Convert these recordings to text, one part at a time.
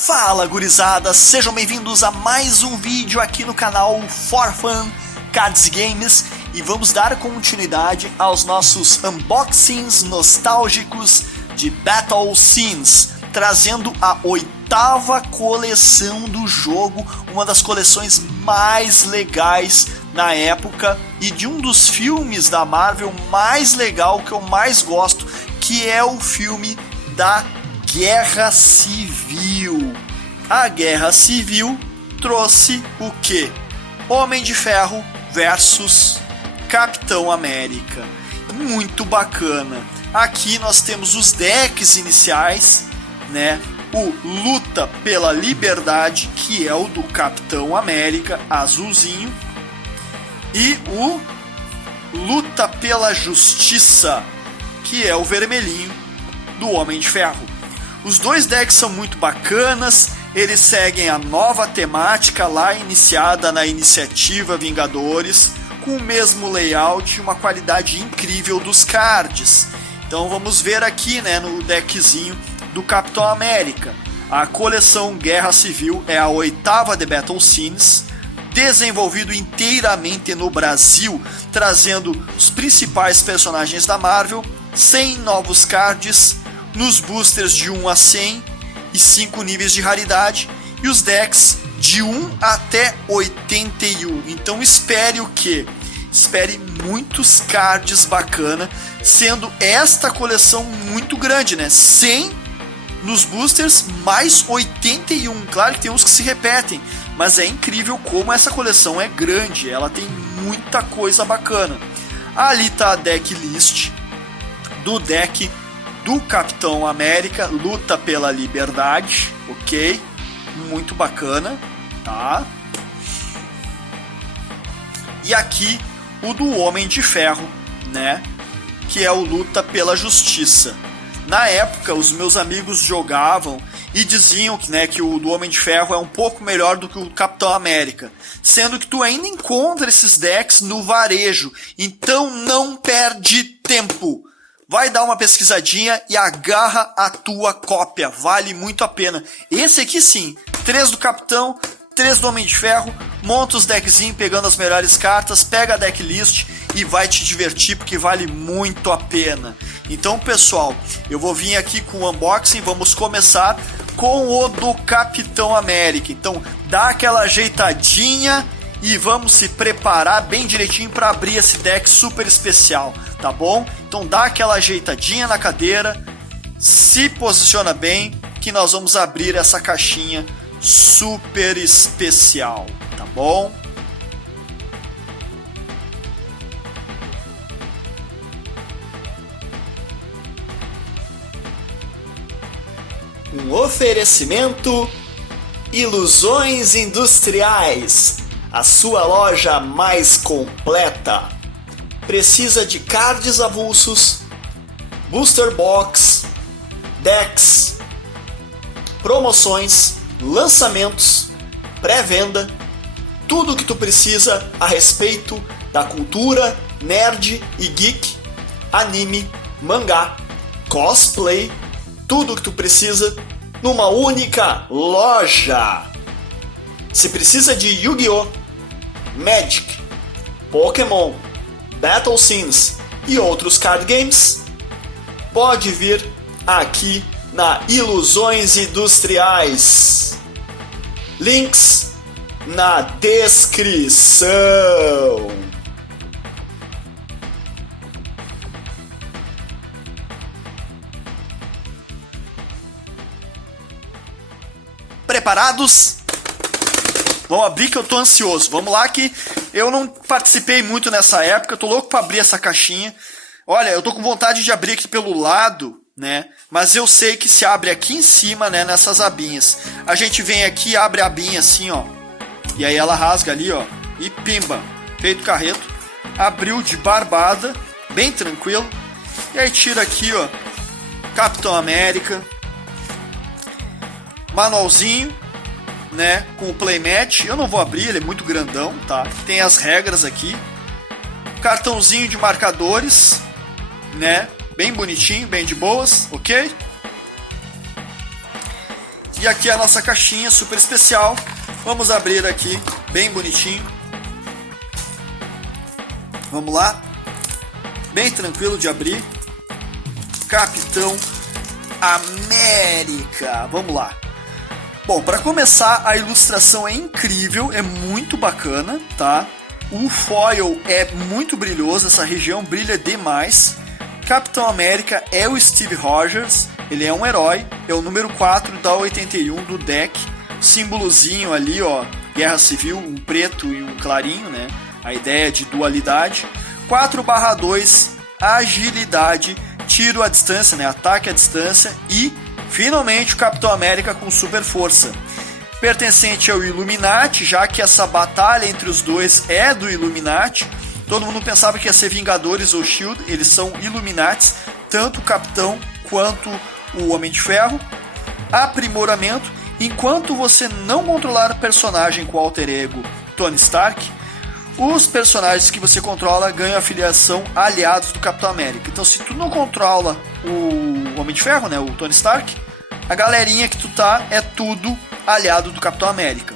Fala gurizada, sejam bem-vindos a mais um vídeo aqui no canal For Fun Cards Games e vamos dar continuidade aos nossos unboxings nostálgicos de Battle Scenes, trazendo a 8ª coleção do jogo, uma das coleções mais legais na época e de um dos filmes da Marvel mais legal que eu mais gosto, que é o filme da Guerra Civil. A Guerra Civil trouxe o quê? Homem de Ferro versus Capitão América. Muito bacana. Aqui nós temos os decks iniciais, né? O Luta pela Liberdade, que é o do Capitão América, azulzinho, e o Luta pela Justiça, que é o vermelhinho do Homem de Ferro. Os dois decks são muito bacanas, eles seguem a nova temática lá iniciada na iniciativa Vingadores, com o mesmo layout e uma qualidade incrível dos cards. Então vamos ver aqui, né, no deckzinho do Capitão América. A coleção Guerra Civil é a 8ª de Battle Scenes, desenvolvido inteiramente no Brasil, trazendo os principais personagens da Marvel, 100 novos cards, nos boosters de 1 a 100 e 5 níveis de raridade, e os decks de 1 até 81. Então espere o que? Espere muitos cards bacana, sendo esta coleção muito grande, né? 100 nos boosters mais 81. Claro que tem uns que se repetem, mas é incrível como essa coleção é grande, ela tem muita coisa bacana. Ali tá a deck list do deck do Capitão América, Luta pela Liberdade, ok? Muito bacana, tá? E aqui o do Homem de Ferro, né? Que é o Luta pela Justiça. Na época, os meus amigos jogavam e diziam que, né, que o do Homem de Ferro é um pouco melhor do que o Capitão América, sendo que tu ainda encontra esses decks no varejo, então não perde tempo. Vai dar uma pesquisadinha e agarra a tua cópia, vale muito a pena. Esse aqui sim, 3 do Capitão, 3 do Homem de Ferro, monta os deckzinhos pegando as melhores cartas, pega a decklist e vai te divertir porque vale muito a pena. Então pessoal, eu vou vir aqui com o unboxing, vamos começar com o do Capitão América. Então dá aquela ajeitadinha e vamos se preparar bem direitinho para abrir esse deck super especial, tá bom? Então dá aquela ajeitadinha na cadeira, se posiciona bem, que nós vamos abrir essa caixinha super especial, tá bom? Um oferecimento Ilusões Industriais, a sua loja mais completa. Precisa de cards avulsos, booster box, decks, promoções, lançamentos, pré-venda, tudo o que tu precisa a respeito da cultura nerd e geek, anime, mangá, cosplay, tudo o que tu precisa numa única loja. Se precisa de Yu-Gi-Oh!, Magic, Pokémon, Battle Scenes e outros card games, pode vir aqui na Ilusões Industriais. Links na descrição. Preparados? Vamos abrir que eu tô ansioso. Vamos lá que eu não participei muito nessa época. Eu tô louco pra abrir essa caixinha. Olha, eu tô com vontade de abrir aqui pelo lado, né? Mas eu sei que se abre aqui em cima, né? Nessas abinhas. A gente vem aqui, abre a abinha assim, ó. E aí ela rasga ali, ó. E pimba. Feito carreto. Abriu de barbada. Bem tranquilo. E aí tira aqui, ó. Capitão América. Manualzinho, né, com o playmat. Eu não vou abrir, ele é muito grandão, tá? Tem as regras aqui. Cartãozinho de marcadores, né? Bem bonitinho, bem de boas, ok? E aqui é a nossa caixinha super especial. Vamos abrir aqui, bem bonitinho. Vamos lá. Bem tranquilo de abrir. Capitão América. Vamos lá. Bom, para começar, a ilustração é incrível, é muito bacana, tá? O foil é muito brilhoso, essa região brilha demais. Capitão América é o Steve Rogers, ele é um herói, é o número 4 da 81 do deck. Símbolozinho ali, ó, Guerra Civil, um preto e um clarinho, né? A ideia de dualidade. 4/2, agilidade, tiro à distância, né? Ataque à distância e, finalmente, o Capitão América com super força. Pertencente ao Illuminati, já que essa batalha entre os dois é do Illuminati. Todo mundo pensava que ia ser Vingadores ou S.H.I.E.L.D., eles são Illuminatis, tanto o Capitão quanto o Homem de Ferro. Aprimoramento, enquanto você não controlar o personagem com o alter ego Tony Stark, os personagens que você controla ganham a filiação aliados do Capitão América. Então, se tu não controla o Homem de Ferro, né, o Tony Stark, a galerinha que tu tá é tudo aliado do Capitão América.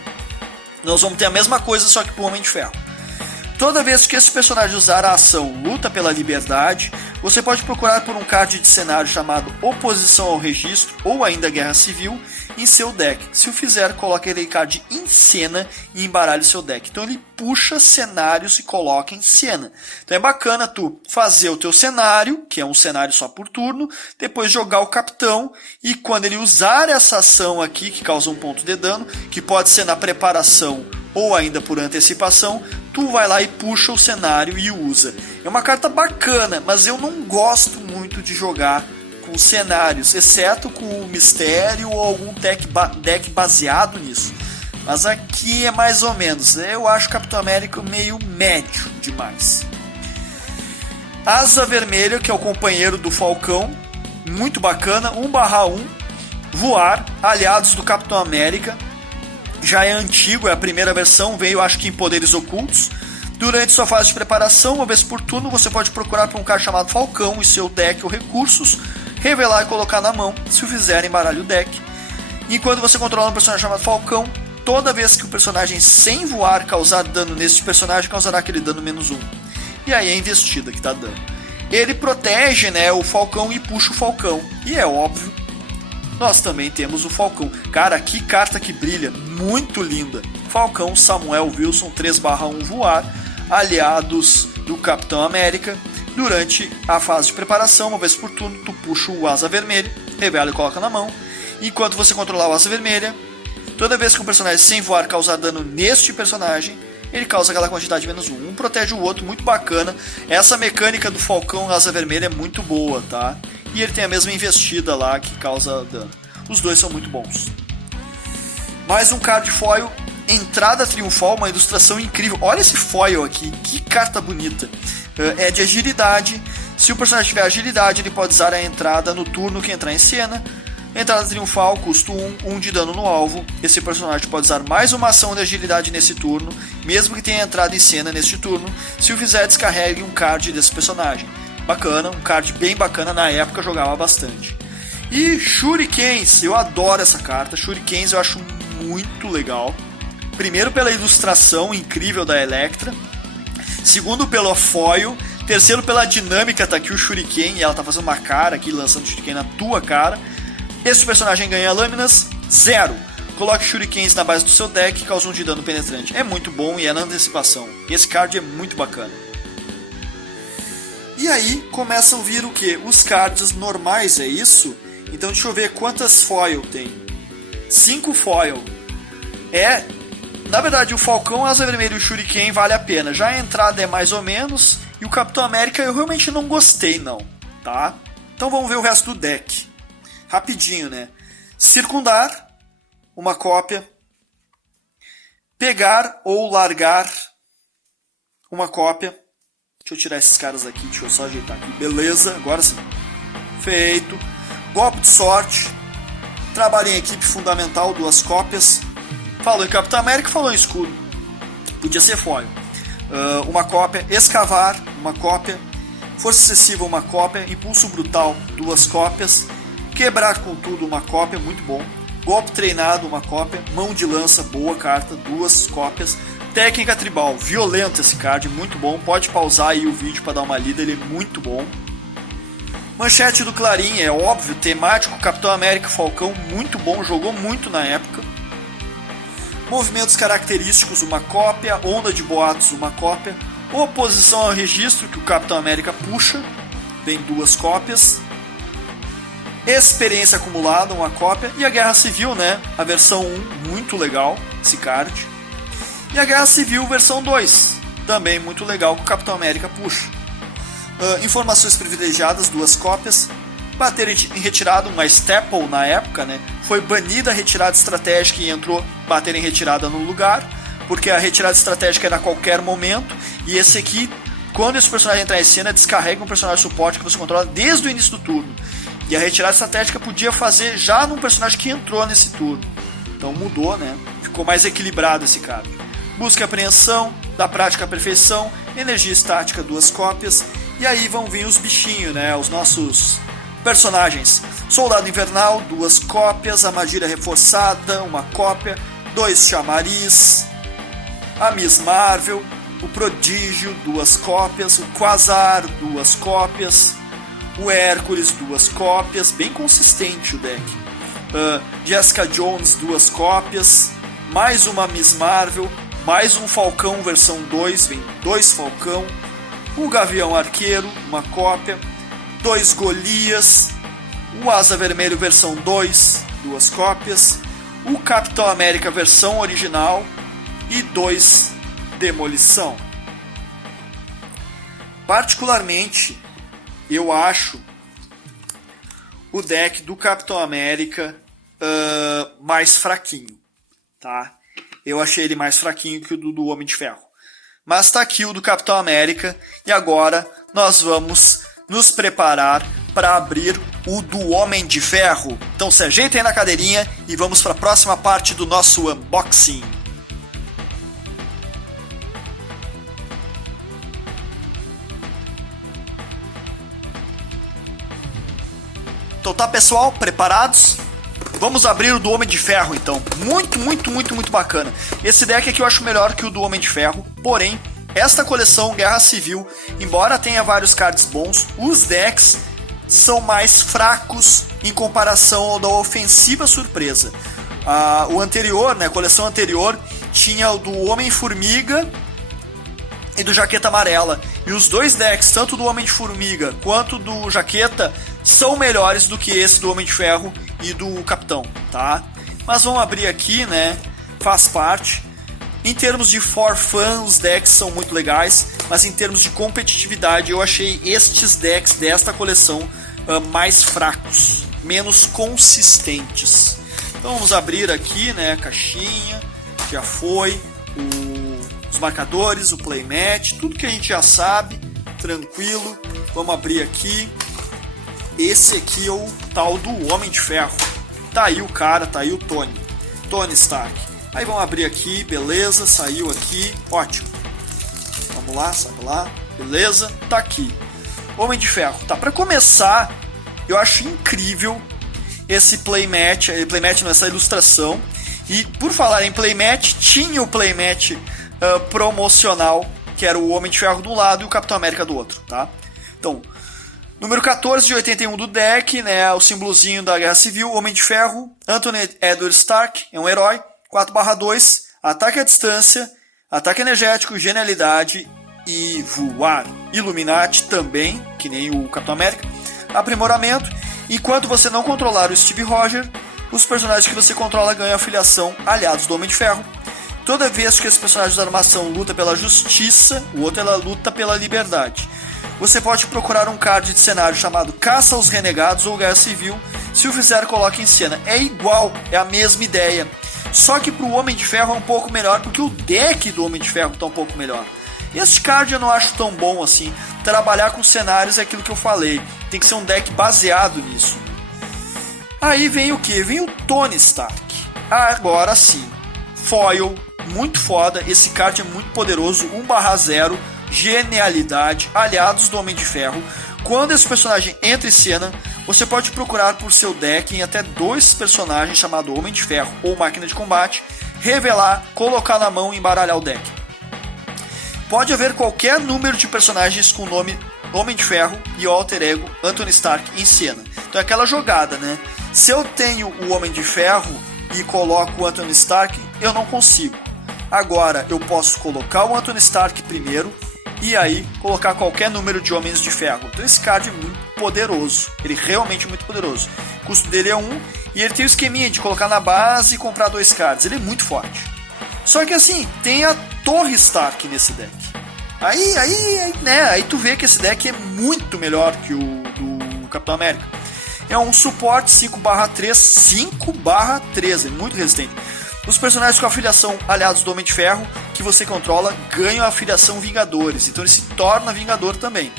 Nós vamos ter a mesma coisa, só que pro Homem de Ferro. Toda vez que esse personagem usar a ação Luta pela Liberdade, você pode procurar por um card de cenário chamado Oposição ao Registro ou ainda Guerra Civil em seu deck. Se o fizer, coloque aquele card em cena e embaralhe seu deck. Então ele puxa cenários e coloca em cena. Então é bacana tu fazer o teu cenário, que é um cenário só por turno, depois jogar o capitão e quando ele usar essa ação aqui, que causa um ponto de dano, que pode ser na preparação ou ainda por antecipação, tu vai lá e puxa o cenário e usa. É uma carta bacana, mas eu não gosto muito de jogar com cenários, exceto com o Mistério ou algum deck baseado nisso. Mas aqui é mais ou menos. Eu acho o Capitão América meio médio demais. Asa Vermelha, que é o companheiro do Falcão, muito bacana, 1/1, voar, aliados do Capitão América. Já é antigo, é a primeira versão, veio acho que em Poderes Ocultos. Durante sua fase de preparação, uma vez por turno, você pode procurar por um cara chamado Falcão em seu deck ou recursos, revelar e colocar na mão. Se o fizer, embaralhe o deck. Enquanto você controla um personagem chamado Falcão, toda vez que o personagem sem voar causar dano nesse personagem, causará aquele dano -1. E aí é a investida que dá dano. Ele protege, né, o Falcão e puxa o Falcão. E é óbvio, nós também temos o Falcão. Cara, que carta que brilha, muito linda. Falcão, Samuel Wilson, 3/1 voar, aliados do Capitão América. Durante a fase de preparação, uma vez por turno, tu puxa o Asa Vermelha, revela e coloca na mão. Enquanto você controlar o Asa Vermelha, toda vez que um personagem sem voar causar dano neste personagem, ele causa aquela quantidade -1. Um protege o outro, muito bacana. Essa mecânica do Falcão Asa Vermelha é muito boa, tá? E ele tem a mesma investida lá que causa dano. Os dois são muito bons. Mais um card foil, Entrada Triunfal, uma ilustração incrível. Olha esse foil aqui, que carta bonita. É de agilidade. Se o personagem tiver agilidade, ele pode usar a entrada no turno que entrar em cena. Entrada Triunfal, custo 1 de dano no alvo. Esse personagem pode usar mais uma ação de agilidade nesse turno, mesmo que tenha entrada em cena neste turno. Se o fizer, descarregue um card desse personagem. Bacana, um card bem bacana, na época eu jogava bastante. E Shurikens, eu adoro essa carta. Shurikens eu acho muito legal. Primeiro pela ilustração incrível da Elektra. Segundo pelo foil. Terceiro pela dinâmica, tá aqui o Shuriken e ela tá fazendo uma cara aqui, lançando o Shuriken na tua cara. Esse personagem ganha lâminas 0. Coloque Shurikens na base do seu deck e causa 1 de dano penetrante. É muito bom e é na antecipação. Esse card é muito bacana. E aí começam a vir o que? Os cards normais, é isso? Então deixa eu ver quantas foil tem. 5 foil. Na verdade o Falcão, Asa Vermelha e o Shuriken vale a pena. Já a entrada é mais ou menos. E o Capitão América eu realmente não gostei não, tá? Então vamos ver o resto do deck. Rapidinho, né? Circundar, uma cópia. Pegar ou largar, uma cópia. Deixa eu tirar esses caras aqui, deixa eu só ajeitar aqui. Beleza, agora sim. Feito. Golpe de sorte. Trabalho em equipe fundamental, 2 cópias. Falou em Capitão América, falou em escudo. Podia ser foil. Uma cópia. Escavar, uma cópia. Força excessiva, uma cópia. Impulso brutal, 2 cópias. Quebrar com tudo, uma cópia, muito bom. Golpe treinado, uma cópia. Mão de lança, boa carta, 2 cópias. Técnica tribal, violento esse card, muito bom. Pode pausar aí o vídeo para dar uma lida, ele é muito bom. Manchete do Clarim, é óbvio, temático, Capitão América Falcão, muito bom, jogou muito na época. Movimentos característicos, uma cópia. Onda de boatos, uma cópia. Oposição ao registro, que o Capitão América puxa, vem 2 cópias. Experiência acumulada, uma cópia. E a Guerra Civil, né? A versão 1, muito legal, esse card. E a Guerra Civil versão 2, também muito legal, que o Capitão América puxa. Informações privilegiadas, 2 cópias. Bater em retirada, uma staple na época, né? Foi banida a retirada estratégica e entrou bater em retirada no lugar, porque a retirada estratégica era a qualquer momento. E esse aqui, quando esse personagem entrar em cena, descarrega um personagem suporte que você controla desde o início do turno. E a retirada estratégica podia fazer já num personagem que entrou nesse turno. Então mudou, né? Ficou mais equilibrado esse card. Busca e apreensão, da prática à perfeição, energia estática, 2 cópias. E aí vão vir os bichinhos, né? Os nossos personagens. Soldado Invernal, 2 cópias. Armadilha reforçada, uma cópia. 2 chamariz. A Miss Marvel. O Prodígio, 2 cópias. O Quasar, 2 cópias. O Hércules, 2 cópias. Bem consistente o deck. Jessica Jones, 2 cópias. Mais uma Miss Marvel. Mais um Falcão versão 2, vem 2 Falcão. O Gavião Arqueiro, uma cópia. 2 Golias. O Asa Vermelho versão 2, 2 cópias. O Capitão América versão original. E 2 Demolição. Particularmente, eu acho o deck do Capitão América mais fraquinho, tá? Eu achei ele mais fraquinho que o do Homem de Ferro. Mas tá aqui o do Capitão América. E agora nós vamos nos preparar para abrir o do Homem de Ferro. Então se ajeitem na cadeirinha e vamos para a próxima parte do nosso unboxing. Então tá, pessoal, preparados? Vamos abrir o do Homem de Ferro, então. Muito bacana. Esse deck aqui eu acho melhor que o do Homem de Ferro. Porém, esta coleção Guerra Civil, embora tenha vários cards bons, os decks são mais fracos em comparação ao da Ofensiva Surpresa. O anterior, né, a coleção anterior, tinha o do Homem-Formiga e do Jaqueta Amarela. E os 2 decks, tanto do Homem de Formiga quanto do Jaqueta, são melhores do que esse do Homem de Ferro e do Capitão, tá? Mas vamos abrir aqui, né? Faz parte. Em termos de for fun, os decks são muito legais, mas em termos de competitividade, eu achei estes decks desta coleção mais fracos, menos consistentes. Então vamos abrir aqui, né? A caixinha, já foi, os marcadores, o playmat, tudo que a gente já sabe, tranquilo. Vamos abrir aqui. Esse aqui é o tal do Homem de Ferro. Tá aí o cara, tá aí o Tony Stark. Aí vamos abrir aqui, beleza, saiu aqui, ótimo. Vamos lá, sai lá, beleza, tá aqui. Homem de Ferro. Tá, pra começar, eu acho incrível esse playmat nessa ilustração. E por falar em playmat, tinha o playmat promocional, que era o Homem de Ferro de um lado e o Capitão América do outro, tá? Então, número 14 de 81 do deck, né, o símbolozinho da Guerra Civil, Homem de Ferro, Anthony Edward Stark, é um herói, 4/2, ataque à distância, ataque energético, genialidade e voar. Illuminati também, que nem o Capitão América, aprimoramento, enquanto você não controlar o Steve Rogers, os personagens que você controla ganham afiliação aliados do Homem de Ferro. Toda vez que esse personagem da armação luta pela justiça, o outro ela luta pela liberdade. Você pode procurar um card de cenário chamado Caça aos Renegados ou Guerra Civil. Se o fizer, coloque em cena. É igual, é a mesma ideia. Só que pro Homem de Ferro é um pouco melhor, porque o deck do Homem de Ferro tá um pouco melhor. Este card eu não acho tão bom assim. Trabalhar com cenários é aquilo que eu falei. Tem que ser um deck baseado nisso. Aí vem o que? Vem o Tony Stark. Agora sim. Foil, muito foda. Esse card é muito poderoso. 1/0. Genialidade, aliados do Homem de Ferro. Quando esse personagem entra em cena, Você pode procurar por seu deck em até 2 personagens chamado Homem de Ferro ou Máquina de Combate, revelar, colocar na mão e embaralhar o deck. Pode haver qualquer número de personagens com o nome Homem de Ferro e o alter ego Anthony Stark em cena. Então é aquela jogada, né? Se eu tenho o Homem de Ferro e coloco o Anthony Stark, eu não consigo. Agora eu posso colocar o Anthony Stark primeiro e aí colocar qualquer número de Homens de Ferro. Então esse card é muito poderoso, ele realmente é muito poderoso. O custo dele é 1 e ele tem o esqueminha de colocar na base e comprar 2 cards, ele é muito forte. Só que assim, tem a Torre Stark nesse deck. Aí tu vê que esse deck é muito melhor que o do Capitão América. É um suporte 5/3, 5/3, é muito resistente. Os personagens com afiliação aliados do Homem de Ferro que você controla ganham a afiliação Vingadores, então ele se torna Vingador também.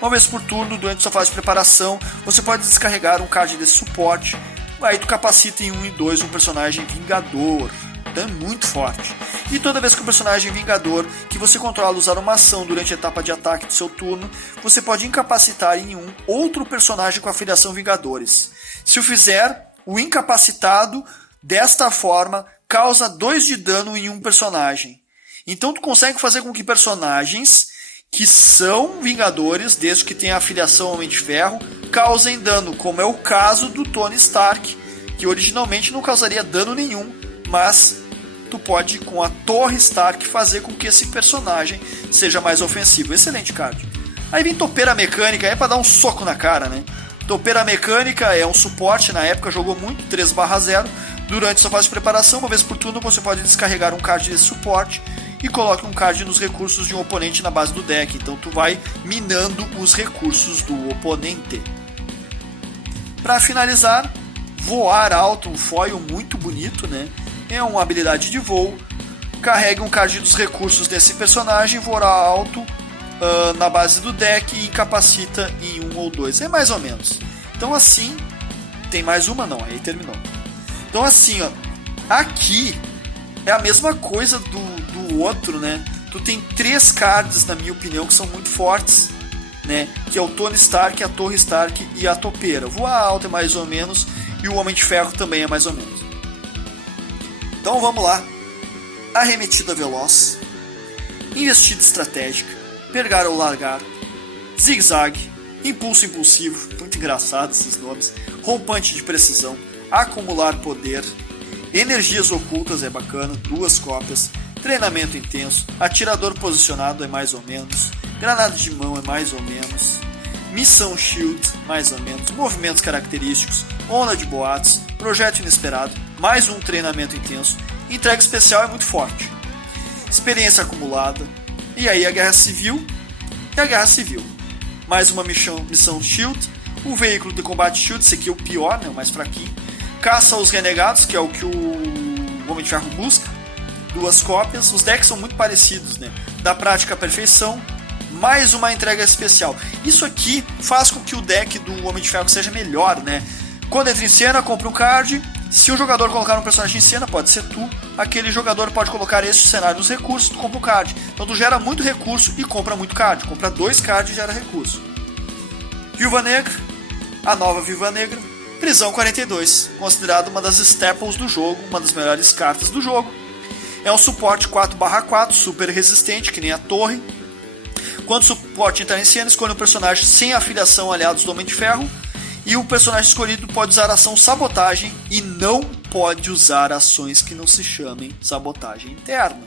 Uma vez por turno, durante sua fase de preparação, você pode descarregar um card desse suporte, aí tu capacita em 1 e 2 um personagem Vingador. Então é muito forte. E toda vez que o personagem Vingador que você controla usar uma ação durante a etapa de ataque do seu turno, você pode incapacitar em um outro personagem com afiliação Vingadores. Se o fizer, o incapacitado, desta forma, causa 2 de dano em um personagem. Então tu consegue fazer com que personagens que são Vingadores, desde que tenha afiliação ao Homem de Ferro, causem dano, como é o caso do Tony Stark, que originalmente não causaria dano nenhum, mas tu pode, com a Torre Stark, fazer com que esse personagem seja mais ofensivo. Excelente card. Aí vem Topeira Mecânica, é pra dar um soco na cara, né? Topeira Mecânica é um suporte, na época jogou muito, 3/0. Durante sua fase de preparação, uma vez por turno, você pode descarregar um card desse suporte e coloca um card nos recursos de um oponente na base do deck. Então tu vai minando os recursos do oponente. Para finalizar, Voar Alto, um foil muito bonito, né? É uma habilidade de voo. Carrega um card dos recursos desse personagem, voar alto na base do deck e incapacita em 1 ou 2. É mais ou menos. Então assim, tem mais uma não, aí terminou. Então assim, ó, aqui é a mesma coisa do outro, né? Tu tem 3 cards, na minha opinião, que são muito fortes, né? Que é o Tony Stark, a Torre Stark e a Topeira. Voar alto é mais ou menos e o Homem de Ferro também é mais ou menos. Então vamos lá. Arremetida veloz, investida estratégica, pegar ou largar, zigue-zague, impulso impulsivo, muito engraçado esses nomes, rompante de precisão, acumular poder, energias ocultas é bacana, 2 cópias, treinamento intenso, atirador posicionado é mais ou menos, granada de mão é mais ou menos, missão shield mais ou menos, movimentos característicos, onda de boatos, projeto inesperado, mais um treinamento intenso, entrega especial é muito forte, experiência acumulada, e aí a guerra civil e a guerra civil. Mais uma missão shield, o veículo de combate shield, esse aqui é o pior, né, o mais fraquinho, caça aos renegados, que é o que o Homem de Ferro busca, 2 cópias, os decks são muito parecidos, né, da prática à perfeição, mais uma entrega especial. Isso aqui faz com que o deck do Homem de Ferro seja melhor, né? Quando entra em cena, compra um card. Se o jogador colocar um personagem em cena, pode ser tu, aquele jogador pode colocar esse cenário nos recursos, tu compra um card. Então tu gera muito recurso e compra muito card. Compra 2 cards e gera recurso. Viúva Negra, a nova Viúva Negra, Prisão 42, considerada uma das staples do jogo, uma das melhores cartas do jogo. É um suporte 4/4, super resistente, que nem a Torre. Quando o suporte entrar em cena, escolha um personagem sem afiliação aliados do Homem de Ferro. E o personagem escolhido pode usar a ação sabotagem e não pode usar ações que não se chamem sabotagem interna.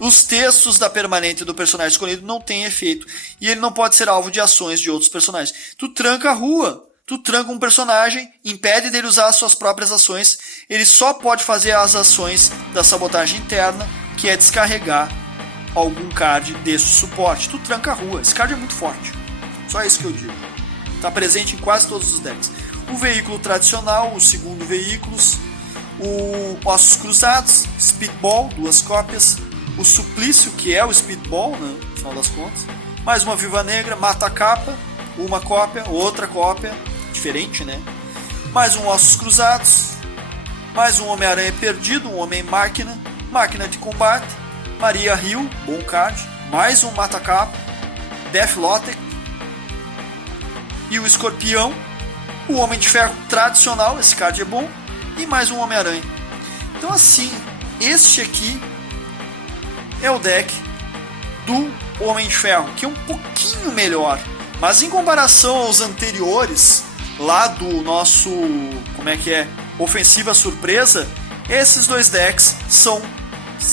Os textos da permanente do personagem escolhido não têm efeito e ele não pode ser alvo de ações de outros personagens. Tu tranca a rua, tu tranca um personagem, impede dele usar as suas próprias ações, ele só pode fazer as ações da sabotagem interna, que é descarregar algum card desse suporte. Tu tranca a rua, esse card é muito forte, só isso que eu digo. Está presente em quase todos os decks. O veículo tradicional, o segundo veículos, o Ossos Cruzados, Speedball, 2 cópias, o Suplício, que é o Speedball, né, no final das contas, mais uma Viúva Negra, Mata-Capa, uma cópia, outra cópia, diferente, né? Mais um Ossos Cruzados, mais um Homem-Aranha Perdido, um Homem-Máquina, Máquina de Combate, Maria Hill, bom card, mais um Mata-Capa, Death Lotek, e o Escorpião, o Homem de Ferro tradicional, esse card é bom, e mais um Homem-Aranha. Então assim, este aqui é o deck do Homem de Ferro, que é um pouquinho melhor, mas em comparação aos anteriores, lá do nosso, Ofensiva Surpresa, esses dois decks são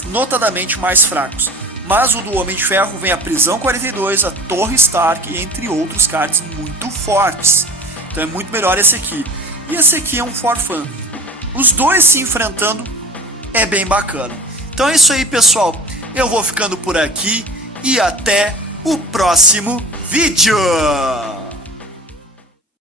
notadamente mais fracos. Mas o do Homem de Ferro vem a Prisão 42, a Torre Stark, entre outros cards muito fortes. Então é muito melhor esse aqui. E esse aqui é um For Fun. Os dois se enfrentando é bem bacana. Então é isso aí, pessoal. Eu vou ficando por aqui e até o próximo vídeo.